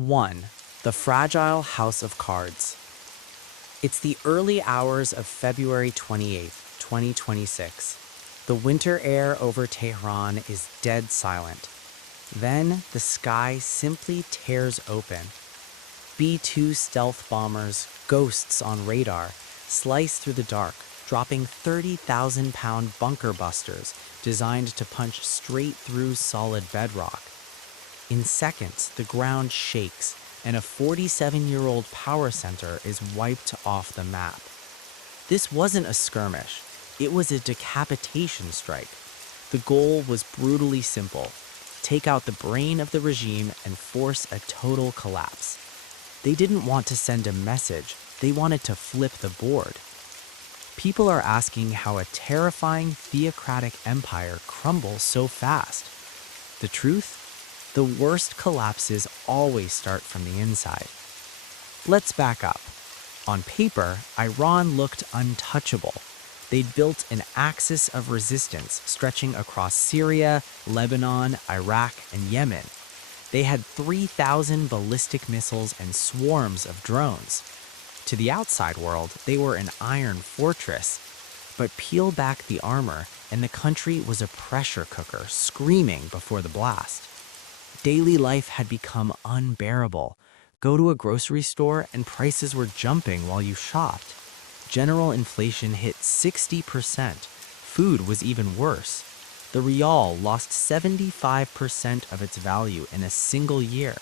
1. The Fragile House of Cards. It's the early hours of February 28th, 2026. The winter air over Tehran is dead silent. Then the sky simply tears open. B-2 stealth bombers, ghosts on radar, slice through the dark, dropping 30,000-pound bunker busters designed to punch straight through solid bedrock. In seconds, the ground shakes, and a 47-year-old power center is wiped off the map. This wasn't a skirmish. It was a decapitation strike. The goal was brutally simple: take out the brain of the regime and force a total collapse. They didn't want to send a message. They wanted to flip the board. People are asking how a terrifying theocratic empire crumbles so fast. The truth? The worst collapses always start from the inside. Let's back up. On paper, Iran looked untouchable. They'd built an axis of resistance stretching across Syria, Lebanon, Iraq, and Yemen. They had 3,000 ballistic missiles and swarms of drones. To the outside world, they were an iron fortress. But peel back the armor, and the country was a pressure cooker screaming before the blast. Daily life had become unbearable. Go to a grocery store and prices were jumping while you shopped. General inflation hit 60%. Food was even worse. The rial lost 75% of its value in a single year.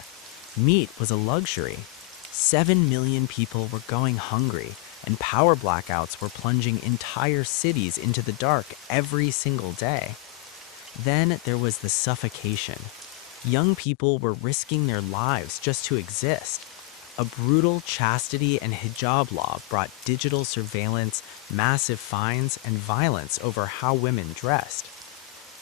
Meat was a luxury. 7 million people were going hungry, and power blackouts were plunging entire cities into the dark every single day. Then there was the suffocation. Young people were risking their lives just to exist. A brutal chastity and hijab law brought digital surveillance, massive fines, and violence over how women dressed.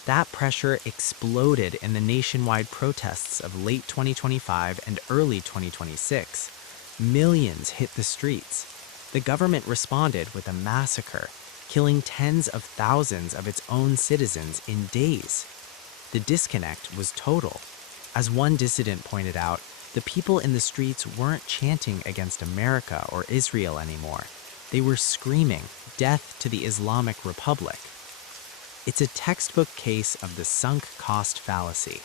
That pressure exploded in the nationwide protests of late 2025 and early 2026. Millions hit the streets. The government responded with a massacre, killing tens of thousands of its own citizens in days. The disconnect was total. As one dissident pointed out, the people in the streets weren't chanting against America or Israel anymore. They were screaming, "Death to the Islamic Republic." It's a textbook case of the sunk cost fallacy.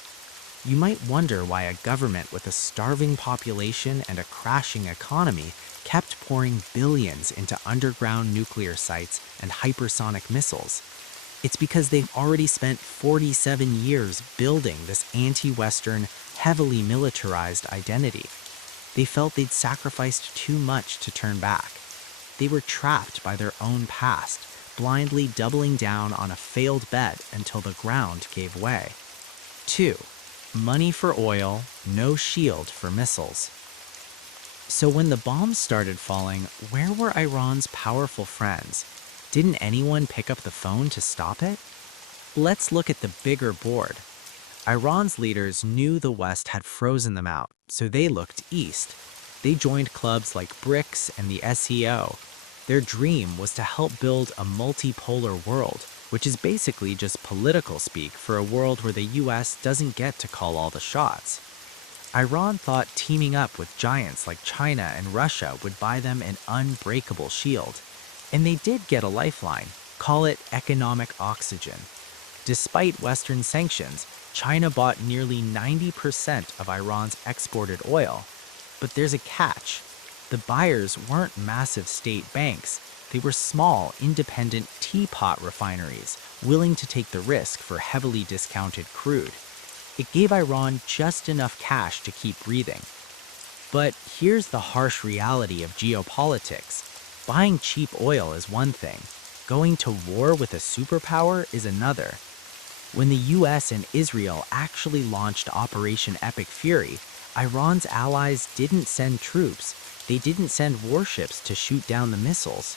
You might wonder why a government with a starving population and a crashing economy kept pouring billions into underground nuclear sites and hypersonic missiles. It's because they've already spent 47 years building this anti-Western, heavily militarized identity. They felt they'd sacrificed too much to turn back. They were trapped by their own past, blindly doubling down on a failed bet until the ground gave way. 2. Money for oil, no shield for missiles. So when the bombs started falling, where were Iran's powerful friends? Didn't anyone pick up the phone to stop it? Let's look at the bigger board. Iran's leaders knew the West had frozen them out, so they looked east. They joined clubs like BRICS and the SEO. Their dream was to help build a multipolar world, which is basically just political speak for a world where the US doesn't get to call all the shots. Iran thought teaming up with giants like China and Russia would buy them an unbreakable shield. And they did get a lifeline, call it economic oxygen. Despite Western sanctions, China bought nearly 90% of Iran's exported oil. But there's a catch. The buyers weren't massive state banks. They were small, independent teapot refineries, willing to take the risk for heavily discounted crude. It gave Iran just enough cash to keep breathing. But here's the harsh reality of geopolitics. Buying cheap oil is one thing. Going to war with a superpower is another. When the US and Israel actually launched Operation Epic Fury, Iran's allies didn't send troops. They didn't send warships to shoot down the missiles.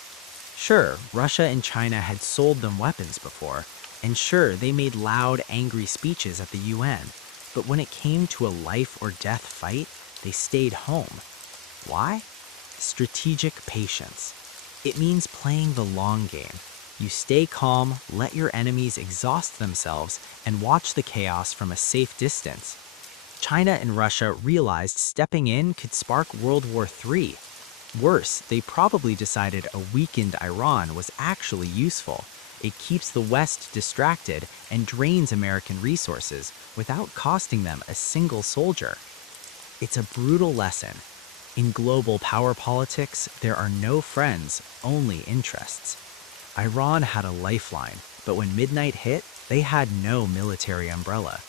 Sure, Russia and China had sold them weapons before, and sure, they made loud, angry speeches at the UN. But when it came to a life or death fight, they stayed home. Why? Strategic patience. It means playing the long game. You stay calm, let your enemies exhaust themselves, and watch the chaos from a safe distance. China and Russia realized stepping in could spark World War III. Worse, they probably decided a weakened Iran was actually useful. It keeps the West distracted and drains American resources without costing them a single soldier. It's a brutal lesson. In global power politics, there are no friends, only interests. Iran had a lifeline, but when midnight hit, they had no military umbrella.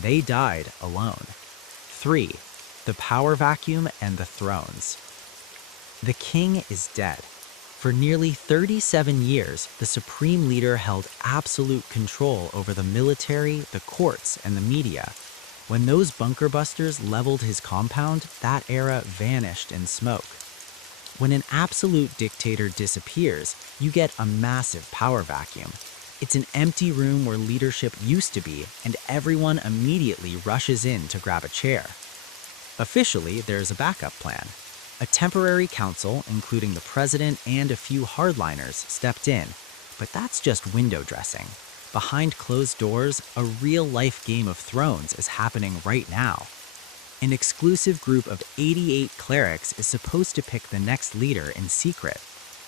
They died alone. 3. The power vacuum and the thrones. The king is dead. For nearly 37 years, the supreme leader held absolute control over the military, the courts, and the media. When those bunker busters leveled his compound, that era vanished in smoke. When an absolute dictator disappears, you get a massive power vacuum. It's an empty room where leadership used to be, and everyone immediately rushes in to grab a chair. Officially, there's a backup plan. A temporary council, including the president and a few hardliners, stepped in, but that's just window dressing. Behind closed doors, a real-life Game of Thrones is happening right now. An exclusive group of 88 clerics is supposed to pick the next leader in secret.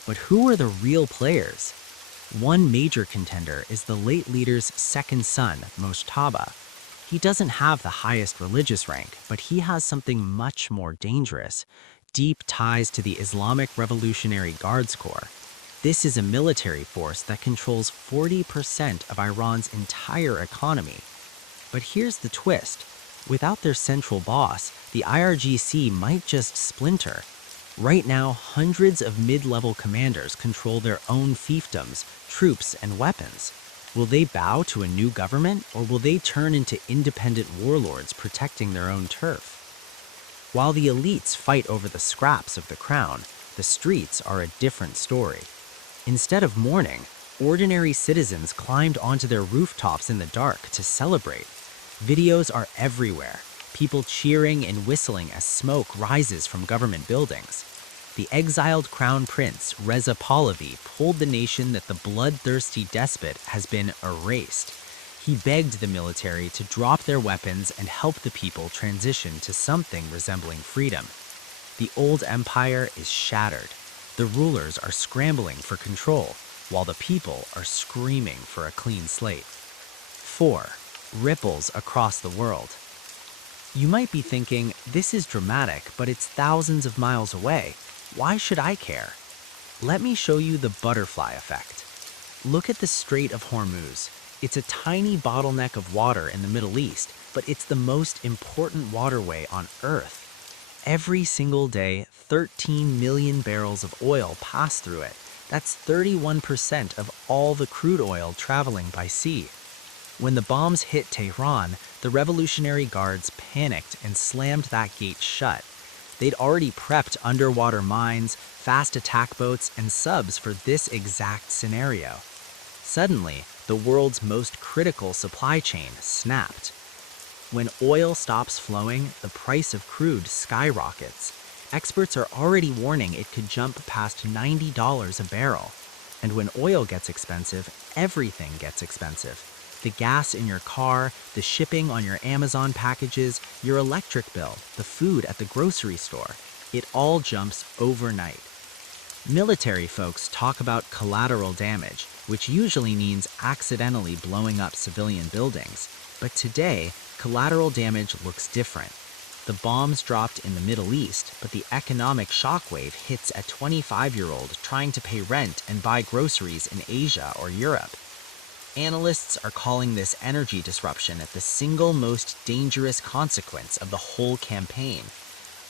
But who are the real players? One major contender is the late leader's second son, Moshtaba. He doesn't have the highest religious rank, but he has something much more dangerous: deep ties to the Islamic Revolutionary Guards Corps. This is a military force that controls 40% of Iran's entire economy. But here's the twist. Without their central boss, the IRGC might just splinter. Right now, hundreds of mid-level commanders control their own fiefdoms, troops, and weapons. Will they bow to a new government, or will they turn into independent warlords protecting their own turf? While the elites fight over the scraps of the crown, the streets are a different story. Instead of mourning, ordinary citizens climbed onto their rooftops in the dark to celebrate. Videos are everywhere, people cheering and whistling as smoke rises from government buildings. The exiled crown prince, Reza Pahlavi, told the nation that the bloodthirsty despot has been erased. He begged the military to drop their weapons and help the people transition to something resembling freedom. The old empire is shattered. The rulers are scrambling for control, while the people are screaming for a clean slate. 4. Ripples across the world. You might be thinking, this is dramatic, but it's thousands of miles away. Why should I care? Let me show you the butterfly effect. Look at the Strait of Hormuz. It's a tiny bottleneck of water in the Middle East, but it's the most important waterway on Earth. Every single day, 13 million barrels of oil pass through it. That's 31% of all the crude oil traveling by sea. When the bombs hit Tehran, the Revolutionary Guards panicked and slammed that gate shut. They'd already prepped underwater mines, fast attack boats, and subs for this exact scenario. Suddenly, the world's most critical supply chain snapped. When oil stops flowing, the price of crude skyrockets. Experts are already warning it could jump past $90 a barrel. And when oil gets expensive, everything gets expensive. The gas in your car, the shipping on your Amazon packages, your electric bill, the food at the grocery store. It all jumps overnight. Military folks talk about collateral damage, which usually means accidentally blowing up civilian buildings. But today, collateral damage looks different. The bombs dropped in the Middle East, but the economic shockwave hits a 25-year-old trying to pay rent and buy groceries in Asia or Europe. Analysts are calling this energy disruption the single most dangerous consequence of the whole campaign.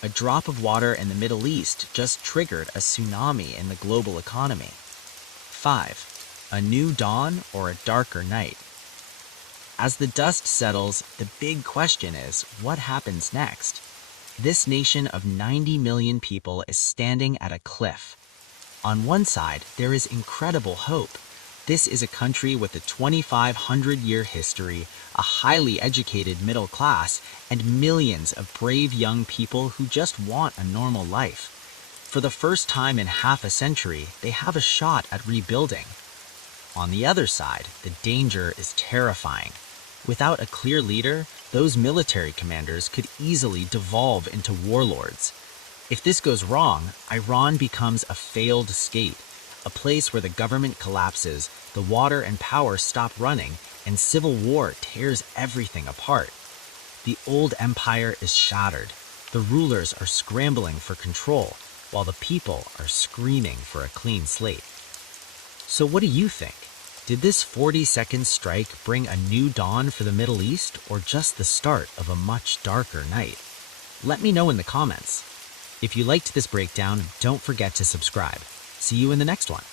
A drop of water in the Middle East just triggered a tsunami in the global economy. 5. A new dawn or a darker night. As the dust settles, the big question is, what happens next? This nation of 90 million people is standing at a cliff. On one side, there is incredible hope. This is a country with a 2,500-year history, a highly educated middle class, and millions of brave young people who just want a normal life. For the first time in half a century, they have a shot at rebuilding. On the other side, the danger is terrifying. Without a clear leader, those military commanders could easily devolve into warlords. If this goes wrong, Iran becomes a failed state, a place where the government collapses, the water and power stop running, and civil war tears everything apart. The old empire is shattered. The rulers are scrambling for control, while the people are screaming for a clean slate. So what do you think? Did this 40-second strike bring a new dawn for the Middle East, or just the start of a much darker night? Let me know in the comments. If you liked this breakdown, don't forget to subscribe. See you in the next one.